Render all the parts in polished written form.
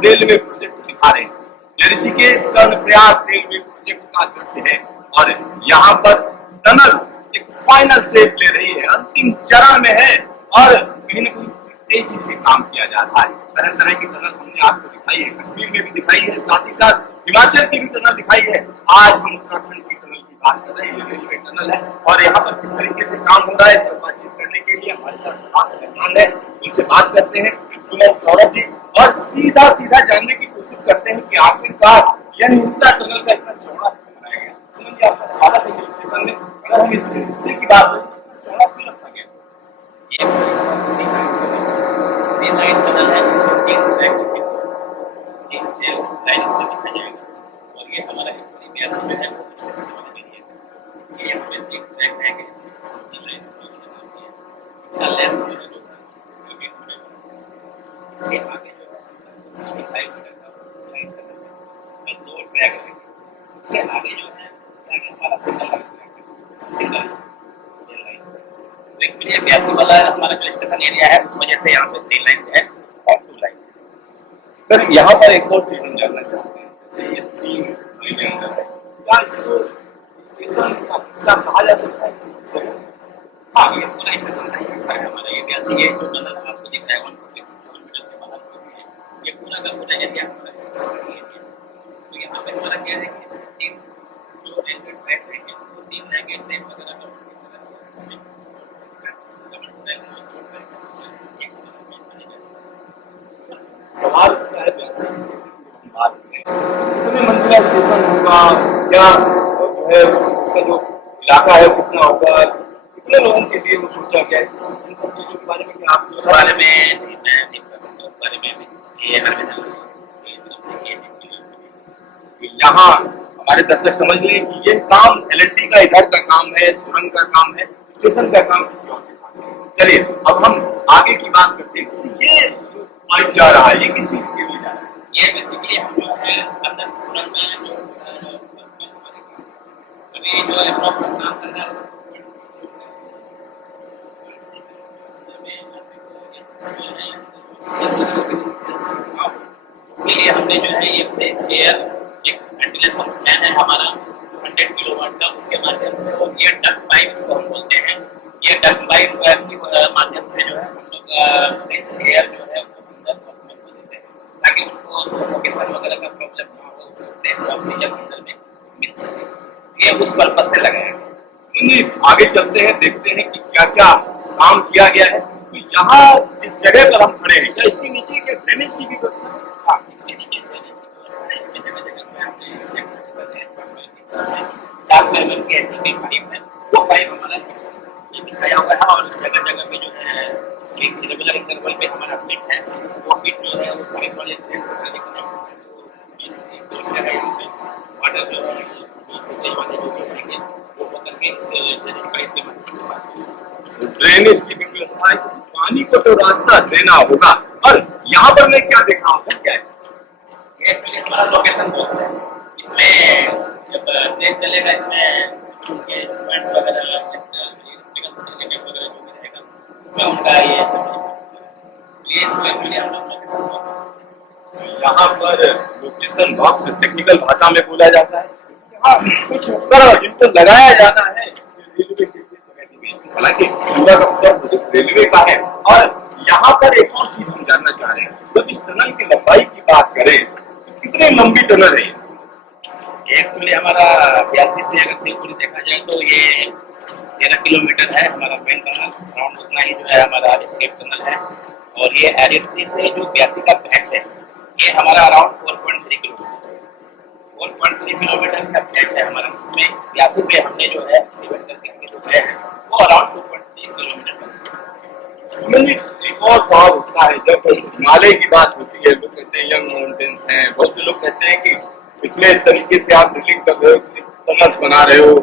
Railway project दिखा रहे हैं। ये ऋषिकेश कर्णप्रयाग रेलवे प्रोजेक्ट का दृश्य है और यहाँ पर टनल एक फाइनल शेप ले रही है, अंतिम चरण में है और कहीं न कहीं तेजी से काम किया जा रहा है। तरह तरह की टनल हमने आपको दिखाई है, कश्मीर में भी दिखाई है, साथ ही साथ हिमाचल की भी टनल दिखाई है। आज हम उत्तराखंड की टनल की बात कर रहे हैं। ये रेलवे टनल है और यहाँ पर किस तरीके से काम हो रहा है, इस पर बातचीत करने के लिए हमारे साथ खास मेहमान है, उनसे बात करते हैं। सुमन सौरभ जी, और सीधा सीधा जानने की कोशिश करते हैं कि आखिरकार यह हिस्सा टनल का इतना चौड़ा क्यों बनाया गया। सुमन जी, आपका स्वागत है हिल स्टेशन में। अगर हम इस हिस्से की बात करें तो इतना चौड़ा क्यों रखा गया? ये लाइन टनल है, इसको 3 ट्रैक है, 3 लाइन इसमें दिखा जाएगा और ये हमारा इतिहास में है स्टेशन वाला एरिया है। ये हमें 3 ट्रैक है कि इसकी लाइन बनाती है। इसका लेंथ जो है 8 मीटर, इसके आगे जो है 65 मीटर का लाइन टनल है। इसमें 2 ट्रैक है। इसके आगे जो है इसके आगे हमारा सिंगल लाइन ट्रैक है, सिंगल लाइन। एक्चुअली 82 वाला हमारा जो स्टेशन एरिया है उस वजह से यहाँ पे 3 लाइन है और 2 लाइन। सर, यहाँ पर एक और चीज हम जानना चाहते हैं, जैसे ये 3 लाइनें अंदर है, क्या इसको स्टेशन का हिस्सा कहा जा सकता है? हाँ, ये पूरा स्टेशन का हिस्सा है हमारा एरिया से। ये जो टनल आपको दिख रहा है 1.4 मीटर के बाहर ये पूरा का पूरा एरिया हमारा स्टेशन का एरिया। तो यहाँ पे हमारा क्या है कि इसमें 3 जो रेलवे ट्रैक रहेंगे वो 3 रहेंगे, ट्रेन वगैरह का सवाल उठता है वैसे बात करें कितने मंजिला स्टेशन होगा, क्या जो है उसका जो इलाका है कितना होगा, कितने लोगों के लिए वो सोचा गया है, इन सब चीजों के बारे में क्या आप उस बारे में मैं नहीं बता सकता। उस बारे में ये हर यहाँ हमारे दर्शक समझ लें कि ये काम एलएनटी का इधर का काम है, सुरंग का काम है, स्टेशन का काम किसी और के पास है। चलिए अब हम आगे की बात करते हैं। ये जो पाइप जा रहा है ये किस चीज के लिए जा रहा है? ये बेसिकली हम जो है अंदर सुरंग में जो अभी जो अप्रोक्स काम कर रहा है उसके लिए हमने जो है ये फ्रेश एयर एक वेंटिलेशन फैन है हमारा 100 किलोवाट का, उसके माध्यम से और ये डक्ट पाइप को हम बोलते हैं, ये डक्ट पाइप के माध्यम से जो है हम लोग फ्रेश एयर जो है अंदर पहुंचा देते हैं ताकि उनको सफोकेशन वगैरह का प्रॉब्लम ना हो, फ्रेश ऑक्सीजन अंदर में मिल सके। ये उस पर्पज से लगाया गया। आगे चलते हैं, देखते हैं कि क्या क्या काम किया गया है। तो यहाँ जिस जगह पर हम खड़े हैं क्या इसके नीचे क्या ड्रेनेज की भी व्यवस्था है? हाँ, इसके नीचे पाइप है, वो पाइप हमारा ये बिछाया हुआ है और जगह जगह पे जो है एक रेगुलर इंटरवल पे हमारा पिट है, वो पिट जो है वो साइड वाले वाटर जो है ड्रेनेज की भी व्यवस्था है, पानी को तो रास्ता देना होगा। और यहाँ पर मैं क्या देख रहा हूँ, क्या है ये हमारा लोकेशन बॉक्स है। इसमें जब ट्रेन चलेगा इसमें उनके स्टूडेंट्स वगैरह सर्टिफिकेट वगैरह जो भी रहेगा उसमें उनका ये हम लोग लोकेशन बॉक्स। यहाँ पर लोकेशन बॉक्स टेक्निकल भाषा में बोला जाता है। यहाँ कुछ उपकरण जिनको लगाया जाना है रेलवे के, हालांकि पूरा का पूरा प्रोजेक्ट रेलवे का है। और यहाँ पर एक और चीज हम जानना चाह रहे हैं, जब इस टनल की लंबाई की बात करें तो कितनी लंबी टनल है? एक्चुअली हमारा 82 से अगर सिलपुरी देखा जाए तो ये 13 किलोमीटर है हमारा मेन टनल, अराउंड उतना ही जो है हमारा एस्केप टनल है। और ये एरिया से जो 82 का पैच है ये हमारा अराउंड 4.3 किलोमीटर 4.3 किलोमीटर का पैच है हमारा। इसमें 82 से हमने जो है डिवाइड करके जो है वो अराउंड 2.3 किलोमीटर। एक और सवाल उठता है, जब हिमालय की बात होती है लोग कहते हैं यंग माउंटेन्स हैं, बहुत से लोग कहते हैं कि इसमें इस तरीके से आप ड्रिलिंग कर रहे हो, टनल्स बना रहे हो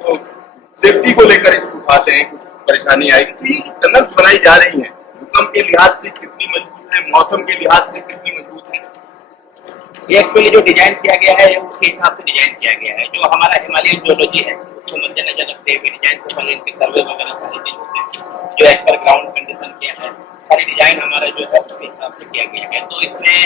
तो सेफ्टी को लेकर इसको उठाते हैं, कुछ परेशानी आएगी। तो ये जो टनल्स बनाई जा रही हैं भूकंप के लिहाज से कितनी मजबूत है, मौसम के लिहाज से कितनी मजबूत है? ये एक्चुअली जो डिजाइन किया गया है उसी हिसाब से डिजाइन किया गया है। जो हमारा हिमालयन जियोलॉजी है उसको मद्देनजर रखते हुए डिजाइन से पहले इनके सर्वे वगैरह सारी चीज होते हैं जो एज पर ग्राउंड कंडीशन किया है सारी डिजाइन हमारा जो है उसके हिसाब से किया गया है। तो इसमें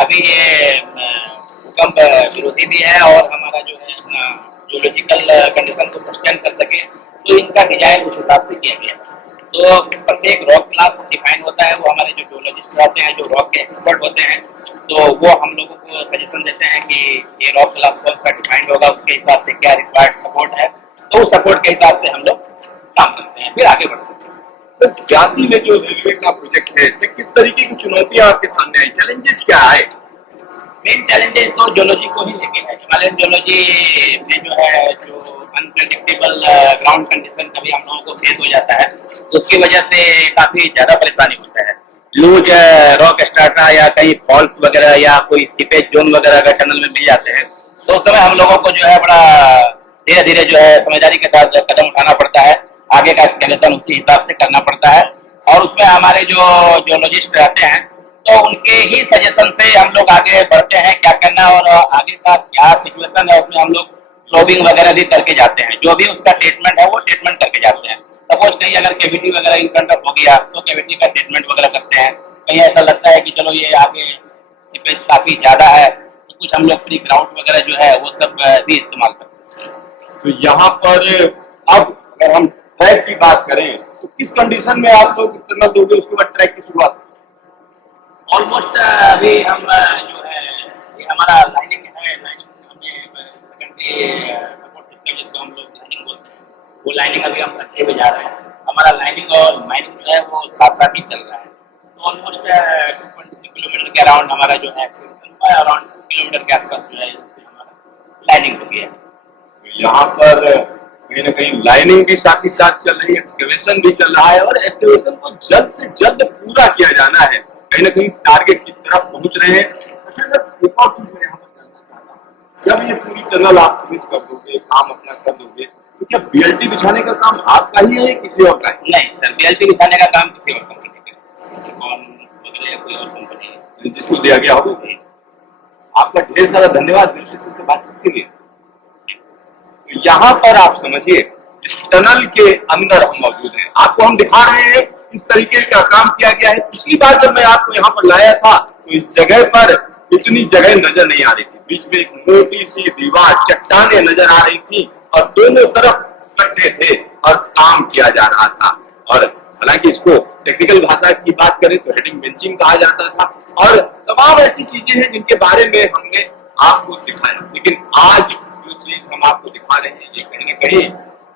अभी ये भूकंप विरोधी भी है और हमारा जो है जियोलॉजिकल कंडीशन को सस्टेन कर सके, तो इनका डिजाइन उस हिसाब से किया गया है। तो प्रत्येक रॉक क्लास डिफाइन होता है, वो हमारे जो जियोलॉजिस्ट रहते हैं, जो रॉक के एक्सपर्ट होते हैं, तो वो हम लोगों को सजेशन देते हैं कि ये रॉक क्लास कौन सा डिफाइंड होगा, उसके हिसाब से क्या रिक्वायर्ड सपोर्ट है, तो उस सपोर्ट के हिसाब से हम लोग काम करते हैं, फिर आगे बढ़ते हैं। सर, ब्यासी में जो रेलवे का प्रोजेक्ट है, इसमें किस तरीके की चुनौतियां आपके सामने आई, चैलेंजेस क्या आए? मेन चैलेंजेस तो जियोलॉजी को ही लेके है। हिमालयन जियोलॉजी में जो है, जो अनप्रेडिक्टेबल ग्राउंड कंडीशन कभी हम लोगों को फेस हो जाता है, तो उसकी वजह से काफी ज्यादा परेशानी होता है। लूज रॉक स्ट्राटा या कहीं फॉल्स वगैरह या कोई सीपेज जोन वगैरह अगर टनल में मिल जाते हैं, तो उस समय हम लोगों को जो है बड़ा धीरे धीरे जो है समझदारी के साथ कदम उठाना पड़ता है, आगे का एक्सकेवेशन उसी हिसाब से करना पड़ता है। और उसमें हमारे जो जियोलॉजिस्ट रहते हैं, तो उनके ही सजेशन से हम लोग आगे बढ़ते हैं क्या करना, और आगे का क्या सिचुएशन है उसमें हम लोग प्रोबिंग वगैरह भी करके जाते हैं। जो भी उसका ट्रीटमेंट है वो ट्रीटमेंट करके जाते हैं। सपोज कहीं अगर कैविटी वगैरह इनकंडक्ट हो गया तो कैविटी का ट्रीटमेंट वगैरह करते हैं। कहीं ऐसा लगता है कि चलो ये आगे सीपेज काफी ज्यादा है, तो कुछ हम लोग प्री ग्राउंड वगैरह जो है वो सब भी इस्तेमाल करते हैं। तो यहाँ पर अब अगर हम ट्रैक की बात करें, तो किस कंडीशन में आप लोग टनल दोगे, उसके बाद ट्रैक की शुरुआत? ऑलमोस्ट अभी हम जो है, ये हमारा लाइनिंग है, लाइनिंग हमें सेकेंडरी सपोर्ट सिस्टम जिसको हम लोग लाइनिंग बोलते हैं, वो लाइनिंग अभी हम रखते हुए जा रहे हैं। हमारा लाइनिंग और माइनिंग जो है वो साथ साथ ही चल रहा है। तो ऑलमोस्ट 2.3 किलोमीटर के अराउंड हमारा जो है अराउंड 2 किलोमीटर के आसपास जो है हमारा लाइनिंग हो गया है। यहाँ पर कहीं ना कहीं लाइनिंग भी साथ ही साथ चल रही है, एक्सकेवेशन भी चल रहा है, और एक्सकेवेशन को जल्द से जल्द पूरा किया जाना है, कहीं ना कहीं टारगेट की तरफ पहुंच रहे हैं। अच्छा सर, एक और चीज मैं यहाँ पर जानना चाहता हूँ, जब ये पूरी टनल आप फिनिश कर दोगे, काम अपना कर दोगे, तो क्या बीएलटी बिछाने का काम आपका ही है या किसी और का है? नहीं सर, बीएलटी बिछाने का काम किसी और कंपनी का, कौन वगैरह या कोई और कंपनी है जिसको दिया गया होगा। आपका ढेर सारा धन्यवाद न्यूज स्टेशन से बातचीत के लिए। यहाँ पर आप समझिए, इस टनल के अंदर हम मौजूद हैं, आपको हम दिखा रहे हैं इस तरीके का काम किया गया है। पिछली बार जब मैं आपको यहाँ पर लाया था, तो इस जगह पर इतनी जगह नजर नहीं आ रही थी, बीच में एक मोटी सी दीवार, चट्टानें नजर आ रही थी, और दोनों तरफ गड्ढे थे और काम किया जा रहा था। और हालांकि इसको टेक्निकल भाषा की बात करें तो हेडिंग बेंचिंग कहा जाता था, और तमाम ऐसी चीजें हैं जिनके बारे में हमने आपको दिखाया। लेकिन आज जो चीज हम आपको दिखा रहे हैं, ये कहीं ना कहीं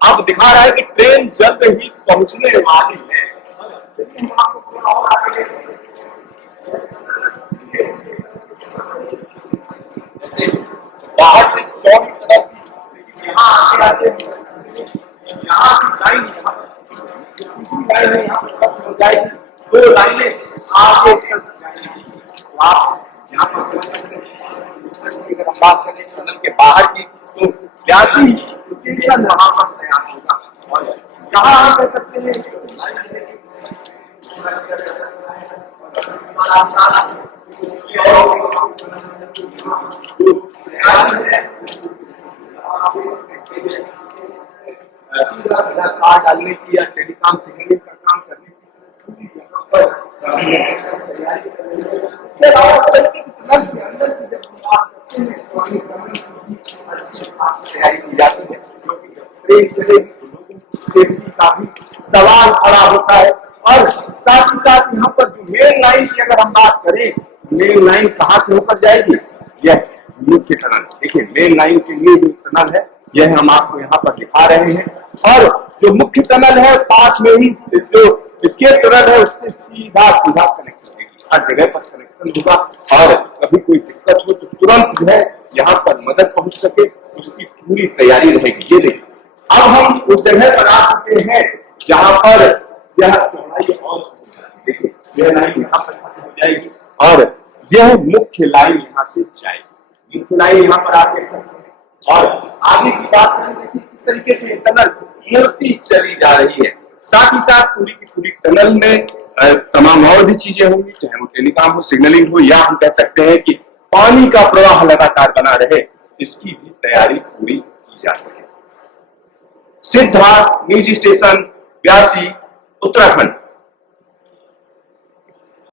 अब दिखा रहा है कि ट्रेन जल्द ही पहुंचने वाली है। हम आपको थोड़ा और आगे जैसे बाहर से 24 तरफ, यहाँ आगे आगे यहाँ की लाइन, लाइन है यहाँ पर खत्म हो जाएगी, 2 लाइनें आगे चल जाएंगी। आप यहाँ पर अगर हम बात करें टनल के बाहर की, तो 82 स्टेशन वहां पर तैयार होगा, और यहाँ आप कह सकते हैं सीधा तार डालने की या टेलीकॉम सिग्नलिंग का काम करने की यहाँ पर तैयारी की जाती है, क्योंकि जब ट्रेन चलेगी तो लोगों की सेफ्टी का भी सवाल खड़ा होता है। और साथ ही साथ यहाँ पर जो मेन लाइन की अगर हम बात करें, मेन लाइन कहाँ से होकर जाएगी, यह मुख्य टनल। देखिए, मेन लाइन के लिए जो टनल है, यह हम आपको यहाँ पर दिखा रहे हैं, और जो मुख्य टनल है पास में ही जो इसके टनल है उससे सीधा कनेक्शन है, हर जगह पर कनेक्शन होगा, और कभी कोई दिक्कत हो तो तुरंत जो है यहाँ पर मदद पहुंच सके, उसकी पूरी तैयारी रहेगी। ये देखिए, अब हम उस जगह पर आ चुके हैं जहां पर यह चौड़ाई, और देखिए यह लाइन यहाँ पर खत्म हो जाएगी और यह मुख्य लाइन यहाँ से जाएगी। मुख्य लाइन यहाँ पर आप देख सकते हैं, और आगे की बात करें, देखिए किस तरीके से टनल मूर्ति चली जा रही है। साथ ही साथ पूरी की पूरी टनल में तमाम और भी चीजें होंगी, चाहे वो टेलीकॉम हो, सिग्नलिंग हो, या हम कह सकते हैं कि पानी का प्रवाह लगातार बना रहे, इसकी भी तैयारी पूरी की जाती है। Siddharth news station, ब्यासी, Uttarakhand.